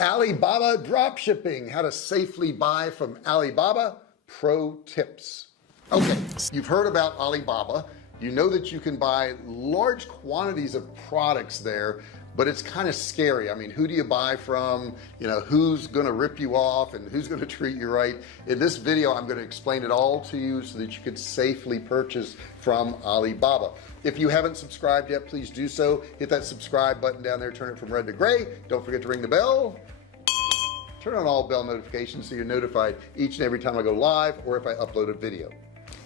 Alibaba dropshipping, how to safely buy from Alibaba, pro tips. Okay, you've heard about Alibaba. You know that you can buy large quantities of products there, but it's kind of scary. I mean, who do you buy from? You know, who's going to rip you off and who's going to treat you right? In this video, I'm going to explain it all to you so that you could safely purchase from Alibaba. If you haven't subscribed yet, please do so. Hit that subscribe button down there, turn it from red to gray. Don't forget to ring the bell. Turn on all bell notifications so you're notified each and every time I go live or if I upload a video.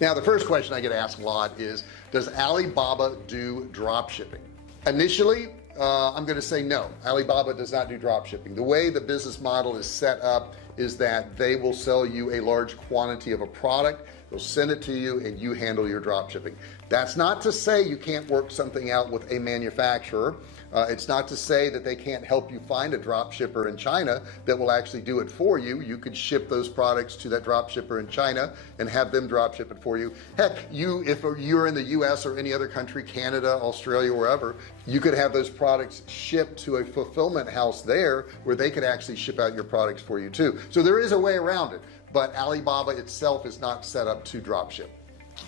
Now, the first question I get asked a lot is, does Alibaba do drop shipping? Initially, I'm going to say no. Alibaba does not do drop shipping. The way the business model is set up is that they will sell you a large quantity of a product, they'll send it to you, and you handle your drop shipping. That's not to say you can't work something out with a manufacturer. It's not to say that they can't help you find a drop shipper in China that will actually do it for you. You could ship those products to that drop shipper in China and have them drop ship it for you. Heck, if you're in the US or any other country, Canada, Australia, wherever, you could have those products shipped to a fulfillment house there where they could actually ship out your products for you too. So there is a way around it, but Alibaba itself is not set up to drop ship.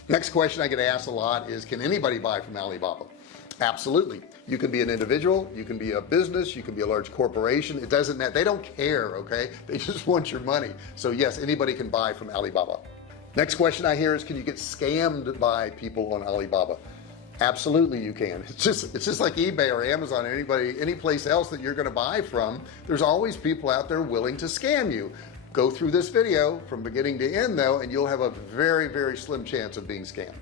Next question I get asked a lot is, can anybody buy from Alibaba? Absolutely. You can be an individual, you can be a business, you can be a large corporation. It doesn't matter. They don't care. Okay, they just want your money. So yes, anybody can buy from Alibaba. Next question I hear is, can you get scammed by people on Alibaba? Absolutely you can. It's just like eBay or Amazon or any place else that you're going to buy from. There's always people out there willing to scam you. Go through this video from beginning to end though, and you'll have a very, very slim chance of being scammed.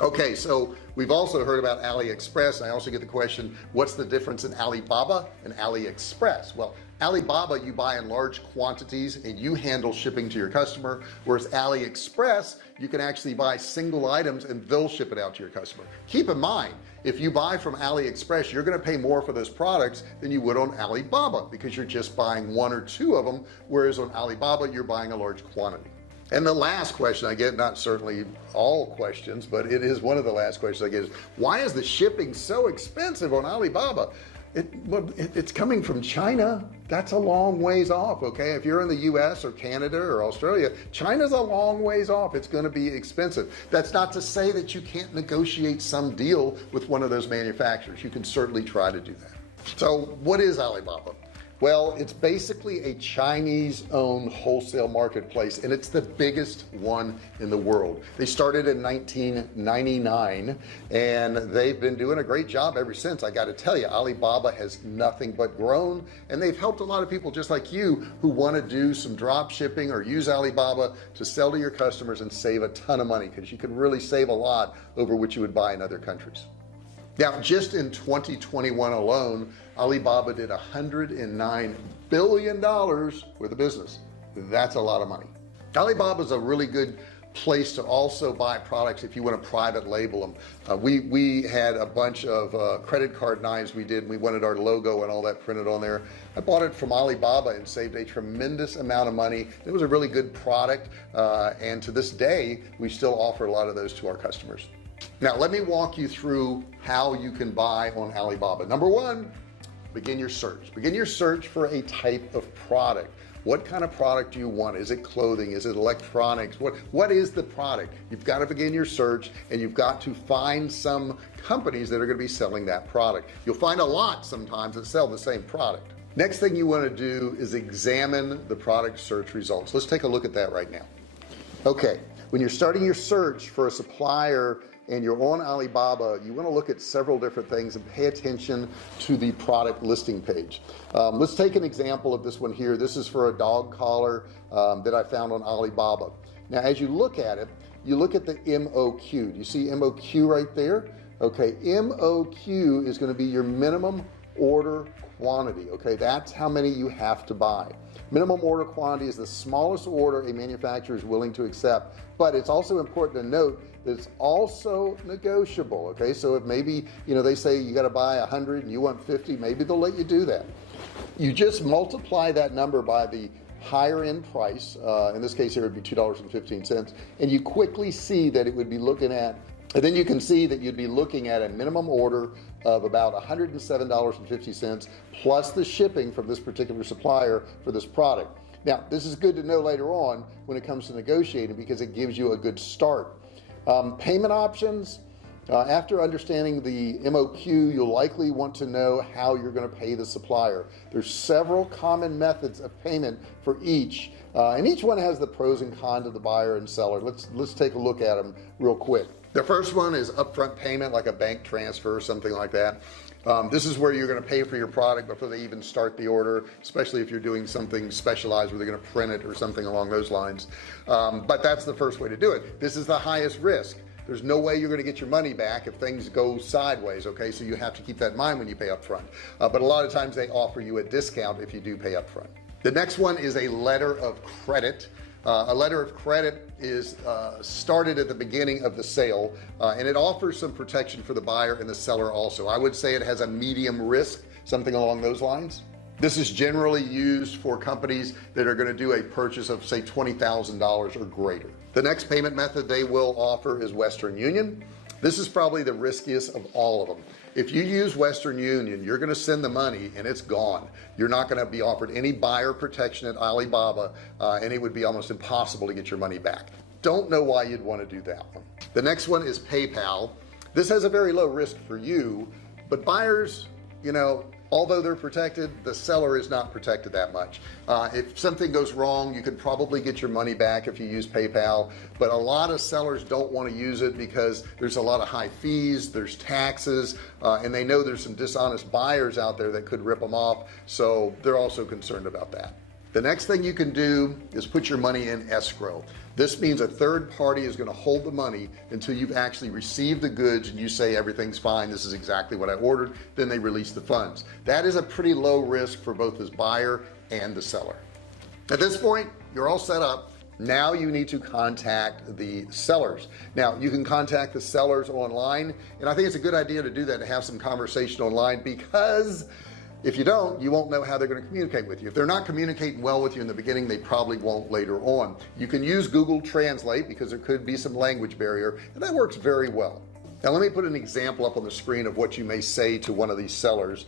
Okay, so we've also heard about AliExpress. I also get the question, what's the difference in Alibaba and AliExpress? Well, Alibaba, you buy in large quantities and you handle shipping to your customer, whereas AliExpress, you can actually buy single items and they'll ship it out to your customer. Keep in mind, if you buy from AliExpress, you're going to pay more for those products than you would on Alibaba because you're just buying one or two of them, whereas on Alibaba you're buying a large quantity. And the last question I get, not certainly all questions, but it is one of the last questions I get, is why is the shipping so expensive on Alibaba? It's coming from China. That's a long ways off. Okay, if you're in the US or Canada or Australia, China's a long ways off. It's going to be expensive. That's not to say that you can't negotiate some deal with one of those manufacturers. You can certainly try to do that. So what is Alibaba? Well, it's basically a Chinese owned wholesale marketplace, and it's the biggest one in the world. They started in 1999 and they've been doing a great job ever since. I got to tell you, Alibaba has nothing but grown, and they've helped a lot of people just like you who want to do some drop shipping or use Alibaba to sell to your customers and save a ton of money, because you can really save a lot over what you would buy in other countries. Now, just in 2021 alone, Alibaba did $109 billion with the business. That's a lot of money. Alibaba is a really good place to also buy products if you want to private label them. We had a bunch of credit card knives we did, and we wanted our logo and all that printed on there. I bought it from Alibaba and saved a tremendous amount of money. It was a really good product, and to this day we still offer a lot of those to our customers. Now let me walk you through how you can buy on Alibaba. Number one, begin your search. Begin your search for a type of product. What kind of product do you want? Is it clothing? Is it electronics? What is the product? You've got to begin your search, and you've got to find some companies that are going to be selling that product. You'll find a lot sometimes that sell the same product. Next thing you want to do is examine the product search results. Let's take a look at that right now. Okay, when you're starting your search for a supplier and you're on Alibaba, you want to look at several different things and pay attention to the product listing page. Let's take an example of this one here. This is for a dog collar that I found on Alibaba. Now as you look at it, you look at the MOQ. Do you see MOQ right there? Okay, MOQ is going to be your minimum order quantity. Okay, that's how many you have to buy. Minimum order quantity is the smallest order a manufacturer is willing to accept, but it's also important to note that it's also negotiable. Okay, so if maybe they say you got to buy 100 and you want 50, maybe they'll let you do that. You just multiply that number by the higher end price. In this case here it would be $2.15, and you quickly see that it would be looking at, and then you can see that you'd be looking at a minimum order of about $107.50 plus the shipping from this particular supplier for this product. Now this is good to know later on when it comes to negotiating, because it gives you a good start. Payment options, after understanding the MOQ, you'll likely want to know how you're going to pay the supplier. There's several common methods of payment for each, and each one has the pros and cons of the buyer and seller. Let's take a look at them real quick. The first one is upfront payment, like a bank transfer or something like that. This is where you're going to pay for your product before they even start the order, especially if you're doing something specialized where they're going to print it or something along those lines. But that's the first way to do it. This is the highest risk. There's no way you're going to get your money back if things go sideways. Okay, so you have to keep that in mind when you pay up front. But a lot of times they offer you a discount if you do pay up front. The next one is a letter of credit. A letter of credit is started at the beginning of the sale, and it offers some protection for the buyer and the seller also. I would say it has a medium risk, something along those lines. This is generally used for companies that are going to do a purchase of say $20,000 or greater. The next payment method they will offer is Western Union. This is probably the riskiest of all of them. If you use Western Union, you're going to send the money and it's gone. You're not going to be offered any buyer protection at Alibaba, and it would be almost impossible to get your money back. Don't know why you'd want to do that one. The next one is PayPal. This has a very low risk for you, but buyers, you know, although they're protected, the seller is not protected that much. If something goes wrong, you could probably get your money back if you use PayPal, but a lot of sellers don't want to use it because there's a lot of high fees, there's taxes, and they know there's some dishonest buyers out there that could rip them off, so they're also concerned about that. The next thing you can do is put your money in escrow. This means a third party is going to hold the money until you've actually received the goods and you say everything's fine, this is exactly what I ordered, then they release the funds. That is a pretty low risk for both the buyer and the seller. At this point, you're all set up. Now you need to contact the sellers. Now you can contact the sellers online, and I think it's a good idea to do that, to have some conversation online, because if you don't, you won't know how they're going to communicate with you. If they're not communicating well with you in the beginning, they probably won't later on. You can use Google Translate because there could be some language barrier, and that works very well. Now let me put an example up on the screen of what you may say to one of these sellers.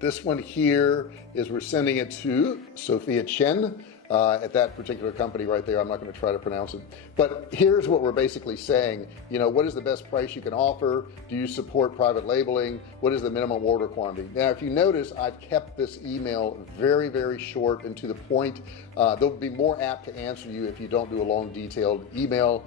This one here is, we're sending it to Sophia Chen at that particular company right there. I'm not going to try to pronounce it, but here's what we're basically saying. You know, what is the best price you can offer? Do you support private labeling? What is the minimum order quantity? Now if you notice, I've kept this email very, very short and to the point. They'll be more apt to answer you if you don't do a long detailed email.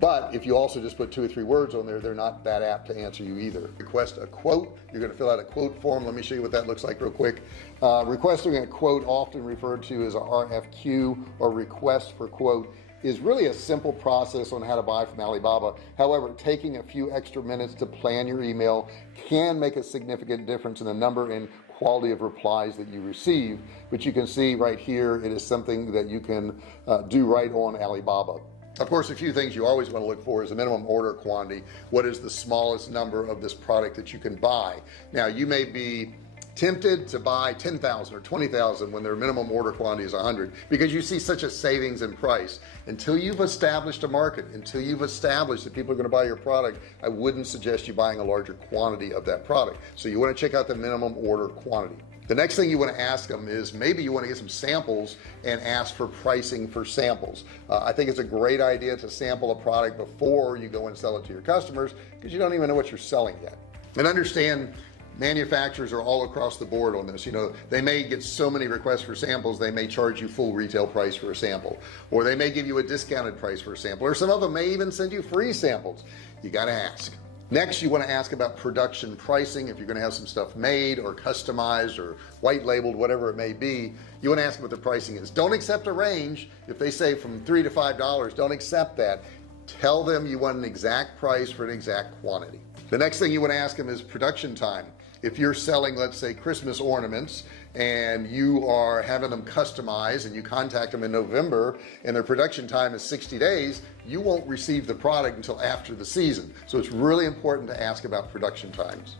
But if you also just put 2 or 3 words on there, they're not that apt to answer you either. Request a quote. You're going to fill out a quote form. Let me show you what that looks like real quick. Requesting a quote, often referred to as a RFQ or request for quote, is really a simple process on how to buy from Alibaba. However, taking a few extra minutes to plan your email can make a significant difference in the number and quality of replies that you receive. But you can see right here, it is something that you can do right on Alibaba. Of course, a few things you always want to look for is the minimum order quantity. What is the smallest number of this product that you can buy? Now you may be tempted to buy 10,000 or 20,000 when their minimum order quantity is 100, because you see such a savings in price. Until you've established a market, until you've established that people are going to buy your product, I wouldn't suggest you buying a larger quantity of that product. So you want to check out the minimum order quantity. The next thing you want to ask them is, maybe you want to get some samples and ask for pricing for samples. I think it's a great idea to sample a product before you go and sell it to your customers, because you don't even know what you're selling yet. And understand, manufacturers are all across the board on this. You know, they may get so many requests for samples, they may charge you full retail price for a sample, or they may give you a discounted price for a sample, or some of them may even send you free samples. You got to ask. Next, you want to ask about production pricing. If you're going to have some stuff made or customized or white labeled, whatever it may be, you want to ask what the pricing is. Don't accept a range. If they say from $3 to $5, don't accept that. Tell them you want an exact price for an exact quantity. The next thing you want to ask them is production time. If you're selling, let's say, Christmas ornaments, and you are having them customized and you contact them in November and their production time is 60 days, you won't receive the product until after the season. So it's really important to ask about production times.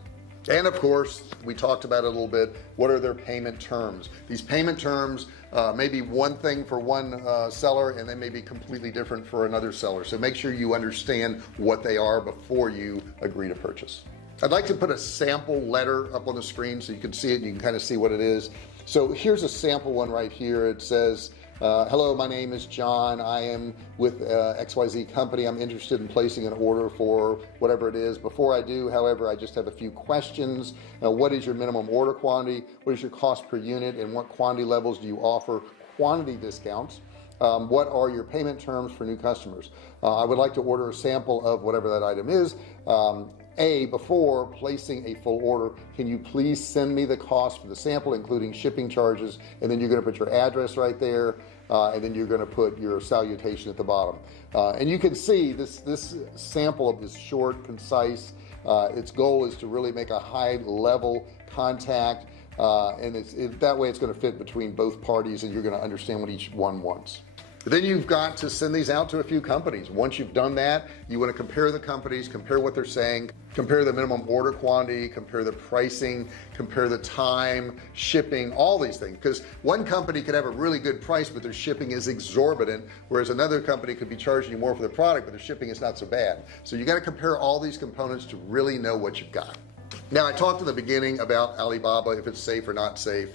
And of course, we talked about it a little bit. What are their payment terms? These payment terms may be one thing for one seller, and they may be completely different for another seller. So make sure you understand what they are before you agree to purchase. I'd like to put a sample letter up on the screen so you can see it and you can kind of see what it is. So here's a sample one right here. It says, hello, my name is John. I am with XYZ company. I'm interested in placing an order for whatever it is. Before I do, however, I just have a few questions. What is your minimum order quantity? What is your cost per unit? And what quantity levels do you offer quantity discounts? What are your payment terms for new customers? I would like to order a sample of whatever that item is. Before placing a full order, can you please send me the cost for the sample, including shipping charges? And then you're going to put your address right there, and then you're going to put your salutation at the bottom. And you can see this sample is short, concise. Its goal is to really make a high level contact, and that way it's going to fit between both parties, and you're going to understand what each one wants. But then you've got to send these out to a few companies. Once you've done that, you want to compare the companies, compare what they're saying, compare the minimum order quantity, compare the pricing, compare the time, shipping, all these things, because one company could have a really good price but their shipping is exorbitant, whereas another company could be charging you more for the product but their shipping is not so bad. So you got to compare all these components to really know what you've got. Now, I talked in the beginning about Alibaba, if it's safe or not safe.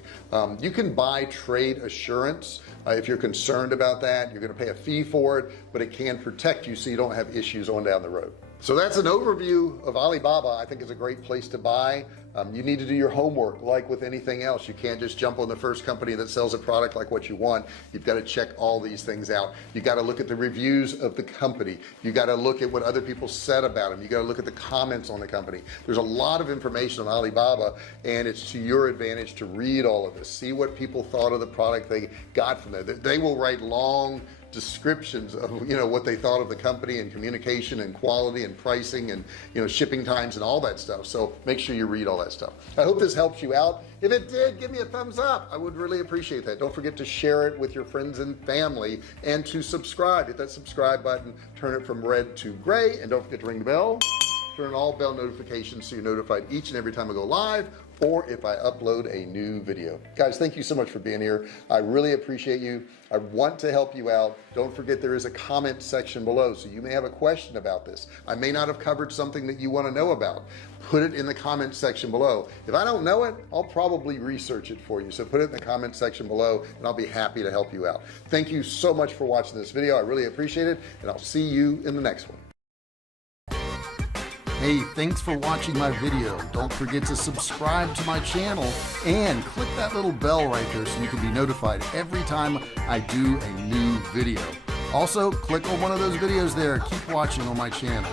You can buy trade assurance. If you're concerned about that, you're going to pay a fee for it, but it can protect you so you don't have issues on down the road. So that's an overview of Alibaba. I think it's a great place to buy. You need to do your homework like with anything else. You can't just jump on the first company that sells a product like what you want. You've got to check all these things out. You got to look at the reviews of the company. You got to look at what other people said about them. You got to look at the comments on the company. There's a lot of information on Alibaba, and it's to your advantage to read all of this. See what people thought of the product they got from there. They will write long descriptions of what they thought of the company and communication and quality and pricing and shipping times and all that stuff. So make sure you read all that stuff. I hope this helps you out. If it did, give me a thumbs up. I would really appreciate that. Don't forget to share it with your friends and family, and to subscribe. Hit that subscribe button, turn it from red to gray, and don't forget to ring the bell. Turn on all bell notifications so you're notified each and every time I go live or if I upload a new video. Guys, thank you so much for being here. I really appreciate you. I want to help you out. Don't forget there is a comment section below, so you may have a question about this. I may not have covered something that you want to know about. Put it in the comment section below. If I don't know it, I'll probably research it for you. So put it in the comment section below and I'll be happy to help you out. Thank you so much for watching this video. I really appreciate it, and I'll see you in the next one. Hey, thanks for watching my video. Don't forget to subscribe to my channel and click that little bell right there so you can be notified every time I do a new video. Also, click on one of those videos there. Keep watching on my channel.